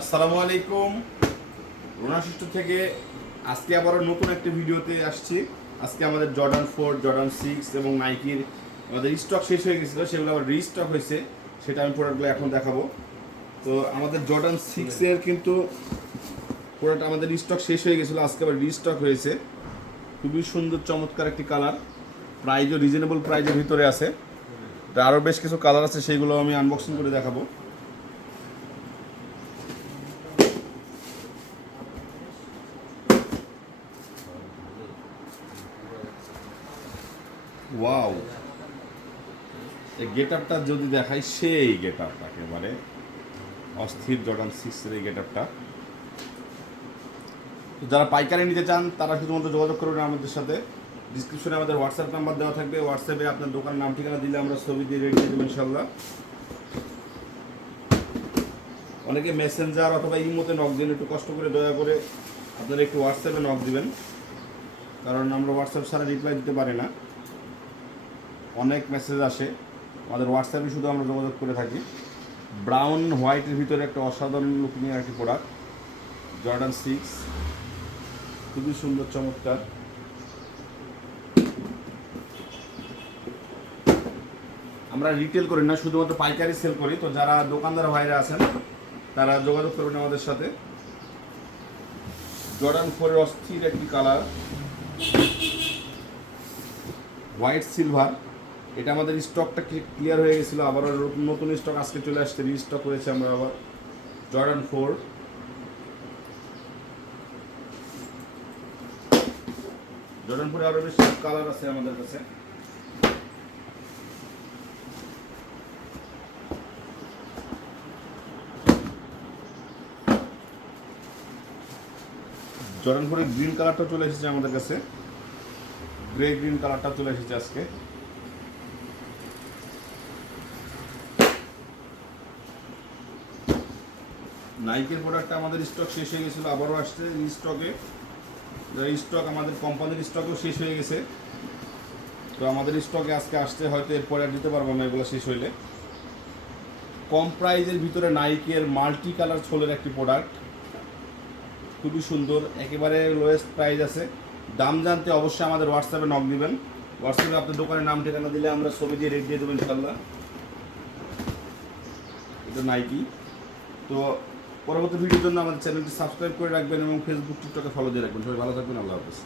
আসসালামু আলাইকুম। রোনাশিষ্ট থেকে আজকে আবারও নতুন একটা ভিডিওতে আসছি। আজকে আমাদের জর্ডান 4, জর্ডান 6 এবং নাইকির আমাদের স্টক শেষ হয়ে গেছিলো, সেগুলো আবার রিস্টক হয়েছে, সেটা আমি প্রোডাক্টগুলো এখন দেখাবো। তো আমাদের জর্ডান 6-এর কিন্তু প্রোডাক্ট আমাদের স্টক শেষ হয়ে গেছিলো, আজকে আবার রিস্টক হয়েছে। খুবই সুন্দর চমৎকার একটি কালার, প্রাইসও রিজনেবল প্রাইজের ভিতরে আছে। তো আরও বেশ কিছু কালার আছে, সেইগুলো আমি আনবক্সিং করে দেখাবো। ওয়াও, এই গেট আপটা যদি দেখাই, সেই গেট আপটা একেবারে অস্থির জর্ডান 6-এর এই গেট আপটা। যারা পাইকারি নিতে চান তারা শুধুমাত্র যোগাযোগ করবেন আমাদের সাথে। ডিসক্রিপশনে আমাদের হোয়াটসঅ্যাপ নাম্বার দেওয়া থাকবে, হোয়াটসঅ্যাপে আপনার দোকানের নাম ঠিকানা দিলে আমরা ছবি দিয়ে রেডি দিয়ে দেবো ইনশাল্লাহ। অনেকে মেসেঞ্জার অথবা ইমোতে নক দিন, একটু কষ্ট করে দয়া করে আপনারা একটু হোয়াটসঅ্যাপে নক দিবেন, কারণ আমরা হোয়াটসঅ্যাপ ছাড়া রিপ্লাই দিতে পারি না। অনেক মেসেজ আসে, আমাদের হোয়াটসঅ্যাপে শুধু আমরা যোগাযোগ করে থাকি। ব্রাউন হোয়াইটের ভিতরে একটা অসাধারণ লুকিং এর একটি প্রোডাক্ট, জর্ডান 6, খুবই সুন্দর চমৎকার। আমরা রিটেল করি না, শুধুমাত্র পাইকারি সেল করি। তো যারা দোকানদার ভাইরা আছেন তারা যোগাযোগ করবেন আমাদের সাথে। জর্ডান 4-এর অস্থির একটি কালার, হোয়াইট সিলভার। এটা আমাদের স্টকটা ক্লিয়ার হয়ে গেছিলো, আবার নতুন স্টক আজকে চলে আসছে, রিস্টক করেছে আমরা আবার। জর্ডান 4, জর্ডান 4-এ আরও বেশ কালার আছে আমাদের কাছে। জর্ডান 4-এর গ্রিন কালারটা চলে এসেছে আমাদের কাছে, গ্রে গ্রিন কালারটা চলে এসেছে আজকে। নাইকের প্রোডাক্টটা আমাদের স্টক শেষ হয়ে গেছিলো, আবারও আসছে স্টকে। স্টক আমাদের কোম্পানির স্টকও শেষ হয়ে গেছে, তো আমাদের স্টকে আজকে আসছে, হয়তো এরপরে আর দিতে পারবো না এগুলো শেষ হইলে। কম প্রাইজের ভিতরে নাইকের মাল্টি কালার ছোলের একটি প্রোডাক্ট, খুবই সুন্দর, একেবারে লোয়েস্ট প্রাইস আছে। দাম জানতে অবশ্যই আমাদের হোয়াটসঅ্যাপে নক দিবেন। হোয়াটসঅ্যাপে আপনার দোকানের নাম ঠিকানা দিলে আমরা ছবি দিয়ে রেট দিয়ে দেবো ইনশাল্লাহ। এটা নাইকি। তো পরবর্তী ভিডিওর জন্য আমাদের চ্যানেলটি সাবস্ক্রাইব করে রাখবেন এবং ফেসবুক টিকটকে ফলো দিয়ে রাখবেন। সবাই ভালো থাকবেন, আল্লাহ হাফেজ।